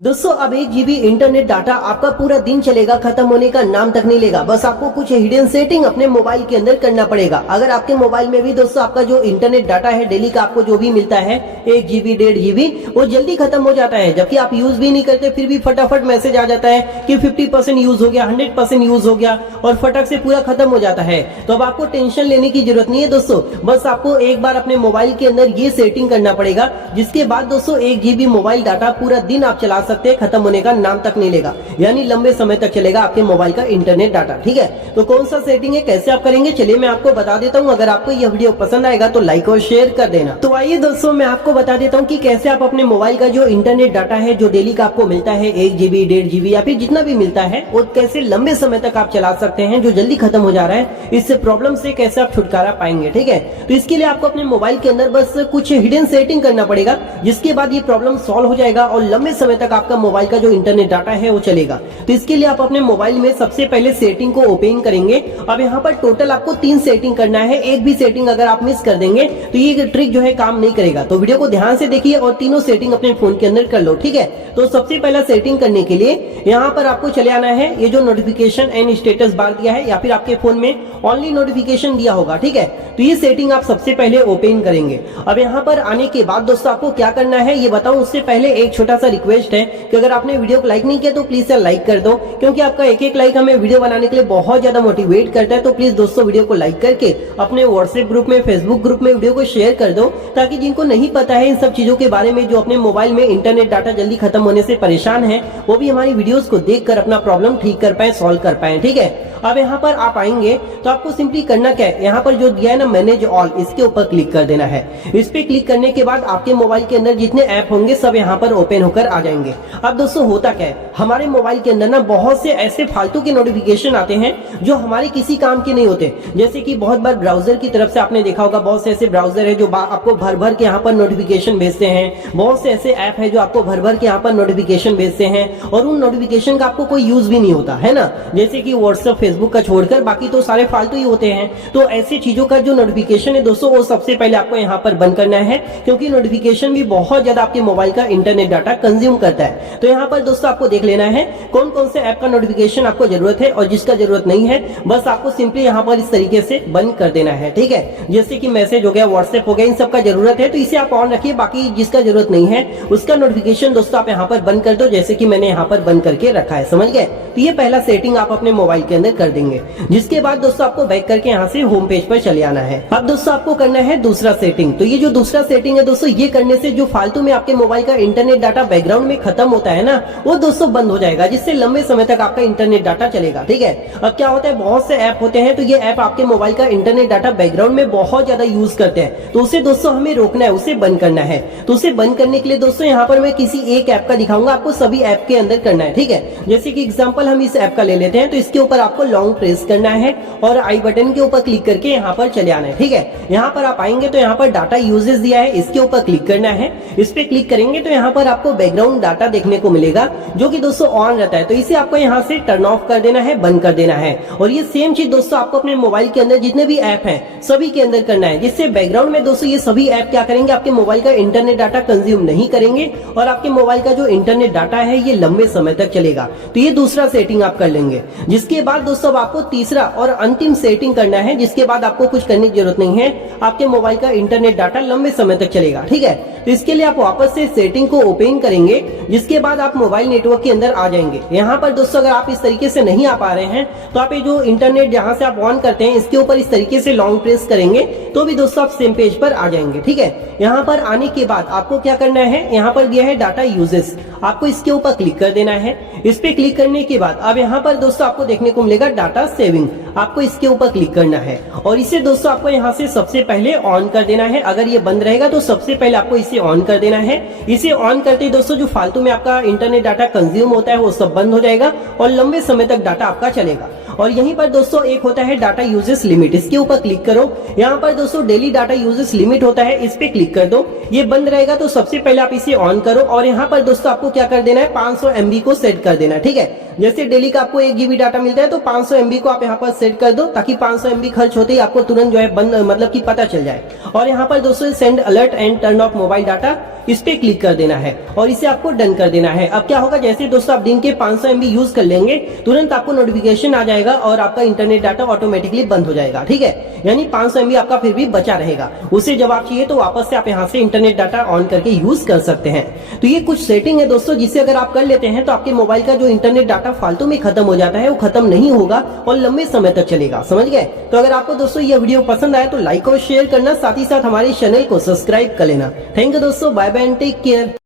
दोस्तों अब 1 GB internet data आपका पूरा दिन चलेगा, खत्म होने का नाम तक नहीं लेगा। बस आपको कुछ हिडन सेटिंग अपने मोबाइल के अंदर करना पड़ेगा। अगर आपके मोबाइल में भी दोस्तों आपका जो इंटरनेट डाटा है डेली का आपको जो भी मिलता है 1 GB 1.5 GB वो जल्दी खत्म हो जाता है, जबकि आप यूज भी नहीं करते फिर भी फटाफट मैसेज आ जाता है कि 50% यूज हो गया, 100% यूज हो गया और फटक से पूरा खत्म हो जाता है। तो अब आपको टेंशन लेने की जरूरत नहीं है दोस्तों, बस आपको एक बार अपने मोबाइल के अंदर ये सेटिंग करना पड़ेगा, जिसके बाद दोस्तों 1 GB मोबाइल डाटा पूरा दिन आप चला सकते हैं, खत्म होने का नाम तक नहीं लेगा, यानी लंबे समय तक चलेगा आपके मोबाइल का इंटरनेट डाटा। ठीक है, तो कौन सा सेटिंग है, कैसे आप करेंगे, चलिए मैं आपको बता देता हूं। अगर आपको यह वीडियो पसंद आएगा तो लाइक और शेयर कर देना। तो आइए दोस्तों मैं आपको बता देता हूं कि कैसे आप अपने मोबाइल का जो इंटरनेट डाटा है जो डेली का आपको मिलता है 1 GB 1.5 GB या फिर जितना भी मिलता है वो कैसे लंबे समय तक आप चला सकते हैं, जो जल्दी खत्म हो जा रहा है। इससे प्रॉब्लम से कैसे आप छुटकारा पाएंगे। ठीक है, तो इसके लिए आपको अपने मोबाइल के अंदर बस कुछ हिडन सेटिंग करना पड़ेगा, जिसके बाद ये प्रॉब्लम सॉल्व हो जाएगा और लंबे समय तक आपका मोबाइल का जो इंटरनेट डाटा है वो चलेगा। तो इसके लिए आप अपने मोबाइल में सबसे पहले सेटिंग को ओपन करेंगे। अब यहाँ पर टोटल आपको 3 सेटिंग करना है, एक भी सेटिंग अगर आप मिस कर देंगे तो ये ट्रिक जो है काम नहीं करेगा। तो वीडियो को ध्यान से देखिए और तीनों सेटिंग अपने फोन के अंदर कर लो। ठीक है, तो सबसे पहला सेटिंग करने के लिए यहाँ पर आपको चले आना है, ये जो नोटिफिकेशन एंड स्टेटस बार दिया है या फिर आपके फोन में ओनली नोटिफिकेशन दिया होगा। ठीक है, तो ये सेटिंग आप सबसे पहले ओपन करेंगे। अब यहाँ पर आने के बाद दोस्तों आपको क्या करना है ये बताऊं, उससे पहले एक छोटा सा रिक्वेस्ट है कि अगर आपने वीडियो को लाइक नहीं किया तो प्लीज से लाइक कर दो, क्योंकि आपका एक लाइक हमें वीडियो बनाने के लिए बहुत ज्यादा मोटिवेट करता है। तो प्लीज दोस्तों वीडियो को लाइक करके अपने व्हाट्सएप ग्रुप में, फेसबुक ग्रुप में वीडियो को शेयर कर दो, ताकि जिनको नहीं पता है इन सब चीजों के बारे में, जो अपने मोबाइल में इंटरनेट डाटा जल्दी खत्म होने से परेशान है, वो भी हमारी वीडियोस को देखकर अपना प्रॉब्लम ठीक कर पाए, सॉल्व कर पाए। ठीक है, अब यहाँ पर आप आएंगे तो आपको सिंपली करना क्या है, यहाँ पर जो दिया है ना मैनेज ऑल, इसके ऊपर क्लिक कर देना है। इस पे क्लिक करने के बाद आपके मोबाइल के अंदर जितने ऐप होंगे सब यहाँ पर ओपन होकर आ जाएंगे। अब दोस्तों होता क्या है, हमारे मोबाइल के अंदर ना बहुत से ऐसे फालतू के नोटिफिकेशन आते हैं जो हमारे किसी काम के नहीं होते। जैसे कि बहुत बार ब्राउजर की तरफ से आपने देखा होगा, बहुत से ऐसे ब्राउजर है जो आपको भर भर के यहाँ पर नोटिफिकेशन भेजते हैं, बहुत से ऐसे ऐप है जो आपको भर भर के यहाँ पर नोटिफिकेशन भेजते हैं और उन नोटिफिकेशन का आपको कोई यूज भी नहीं होता है ना, जैसे कि व्हाट्सएप, फेसबुक का छोड़कर बाकी तो सारे फालतू ही होते हैं। तो ऐसी चीजों का जो नोटिफिकेशन है दोस्तों वो सबसे पहले आपको यहाँ पर बंद करना है, क्योंकि नोटिफिकेशन भी बहुत ज्यादा आपके मोबाइल का इंटरनेट डाटा कंज्यूम करता है। तो यहाँ पर दोस्तों आपको देख लेना है कौन कौन से ऐप का नोटिफिकेशन आपको जरूरत है और जिसका जरूरत नहीं है बस आपको सिंपली यहाँ पर इस तरीके से बंद कर देना है। ठीक है, जैसे कि मैसेज हो गया, व्हाट्सएप हो गया, इन सब का जरूरत है तो इसे आप ऑन रखिए, बाकी जिसका जरूरत नहीं है उसका नोटिफिकेशन दोस्तों आप यहाँ पर बंद कर दो, जैसे कि मैंने यहाँ पर बंद करके रखा है। समझ गए? तो ये पहला सेटिंग आप अपने मोबाइल के अंदर कर देंगे, जिसके बाद दोस्तों आपको बैक करके यहाँ से होम पेज पर चले आना है। अब दोस्तों आपको करना है दूसरा सेटिंग। तो ये जो दूसरा सेटिंग है दोस्तों, ये करने से जो फालतू में आपके मोबाइल का इंटरनेट डाटा बैकग्राउंड में खत्म होता है ना, वो दोस्तों बंद हो जाएगा, जिससे लंबे समय तक आपका इंटरनेट डाटा चलेगा। ठीक है, अब क्या होता है, बहुत से ऐप होते हैं तो ये ऐप आपके मोबाइल का इंटरनेट डाटा बैकग्राउंड में बहुत ज्यादा यूज करते हैं, तो उसे दोस्तों हमें रोकना है, उसे बंद करना है। तो उसे बंद करने के लिए दोस्तों यहाँ पर मैं किसी एक ऐप का दिखाऊंगा, आपको सभी ऐप के अंदर करना है। ठीक है, जैसे कि एग्जांपल हम इस ऐप का ले लेते हैं, तो इसके ऊपर आपको लॉन्ग प्रेस करना है और आई बटन के ऊपर क्लिक करके यहाँ पर चले आना है। ठीक है, यहाँ पर आप आएंगे तो यहाँ पर डाटा यूजेस दिया है, इसके ऊपर क्लिक करना है। इस पे क्लिक करेंगे तो यहाँ पर आपको बैकग्राउंड डाटा देखने को मिलेगा, जो कि दोस्तों ऑन रहता है, तो इसे आपको यहाँ से टर्न ऑफ कर देना है, बंद कर देना है। और ये सेम चीज दोस्तों आपको अपने मोबाइल के अंदर जितने भी ऐप हैं सभी के अंदर करना है, जिससे बैकग्राउंड में दोस्तों ये सभी ऐप क्या करेंगे, आपके मोबाइल का इंटरनेट डाटा कंज्यूम नहीं करेंगे और आपके मोबाइल का जो इंटरनेट डाटा है ये लंबे समय तक चलेगा। तो ये दूसरा सेटिंग आप कर लेंगे। जिसके बाद दोस्तों आपको तीसरा और अंतिम सेटिंग करना है, जिसके बाद आपको कुछ करने की जरूरत नहीं है, आपके मोबाइल का इंटरनेट डाटा लंबे समय तक चलेगा। ठीक है, तो इसके लिए आप वापस से सेटिंग को ओपन करेंगे, जिसके बाद आप मोबाइल नेटवर्क के अंदर आ जाएंगे। यहाँ पर दोस्तों अगर आप इस तरीके से नहीं आ पा रहे हैं तो आप ये जो इंटरनेट जहां से आप ऑन करते हैं इसके ऊपर इस तरीके से लॉन्ग प्रेस करेंगे तो भी दोस्तों आप सेम पेज पर आ जाएंगे। ठीक है, यहाँ पर आने के बाद आपको क्या करना है, यहाँ पर दिया है डाटा यूजेस, आपको इसके ऊपर क्लिक कर देना है। इस पे क्लिक करने के बाद अब यहाँ पर दोस्तों आपको देखने को मिलेगा डाटा सेविंग, आपको इसके ऊपर क्लिक करना है और इसे दोस्तों आपको यहाँ से सबसे पहले ऑन कर देना है। अगर ये बंद रहेगा तो सबसे पहले आपको इसे ऑन कर देना है। इसे ऑन करते ही दोस्तों जो फालतू में आपका इंटरनेट डाटा कंज्यूम होता है वो सब बंद हो जाएगा और लंबे समय तक डाटा आपका चलेगा। और यहीं पर दोस्तों एक होता है डाटा यूजेस लिमिट, इसके ऊपर क्लिक करो। यहाँ पर दोस्तों डेली डाटा यूजेस लिमिट होता है, इस पे क्लिक कर दो। ये बंद रहेगा तो सबसे पहले आप इसे ऑन करो और यहाँ पर दोस्तों आपको क्या कर देना है, 500 MB को सेट कर देना। ठीक है, जैसे डेली का आपको 1 GB डाटा मिलता है तो 500 MB को आप यहाँ पर सेट कर दो, ताकि 500 MB खर्च होते ही आपको तुरंत जो है बंद मतलब कि पता चल जाए। और यहाँ पर दोस्तों send alert and turn off mobile data, इस पे क्लिक कर देना है और इसे आपको डन कर देना है। अब क्या होगा, जैसे दोस्तों आप दिन के 500 MB यूज कर लेंगे, तुरंत आपको नोटिफिकेशन आ जाएगा और आपका इंटरनेट डाटा ऑटोमेटिकली बंद हो जाएगा। ठीक है, यानी 500 MB आपका फिर भी बचा रहेगा। उसे जब आप चाहिए तो वापस से आप यहाँ से इंटरनेट डाटा ऑन करके यूज कर सकते हैं। तो ये कुछ सेटिंग है दोस्तों, जिससे अगर आप कर लेते हैं तो आपके मोबाइल का जो इंटरनेट डाटा फालतू में खत्म हो जाता है वो खत्म नहीं होगा और लंबे समय तक चलेगा। समझ गए? तो अगर आपको दोस्तों ये वीडियो पसंद आया तो लाइक और शेयर करना, साथ ही साथ हमारे चैनल को सब्सक्राइब कर लेना। थैंक यू दोस्तों, bye bye and take care.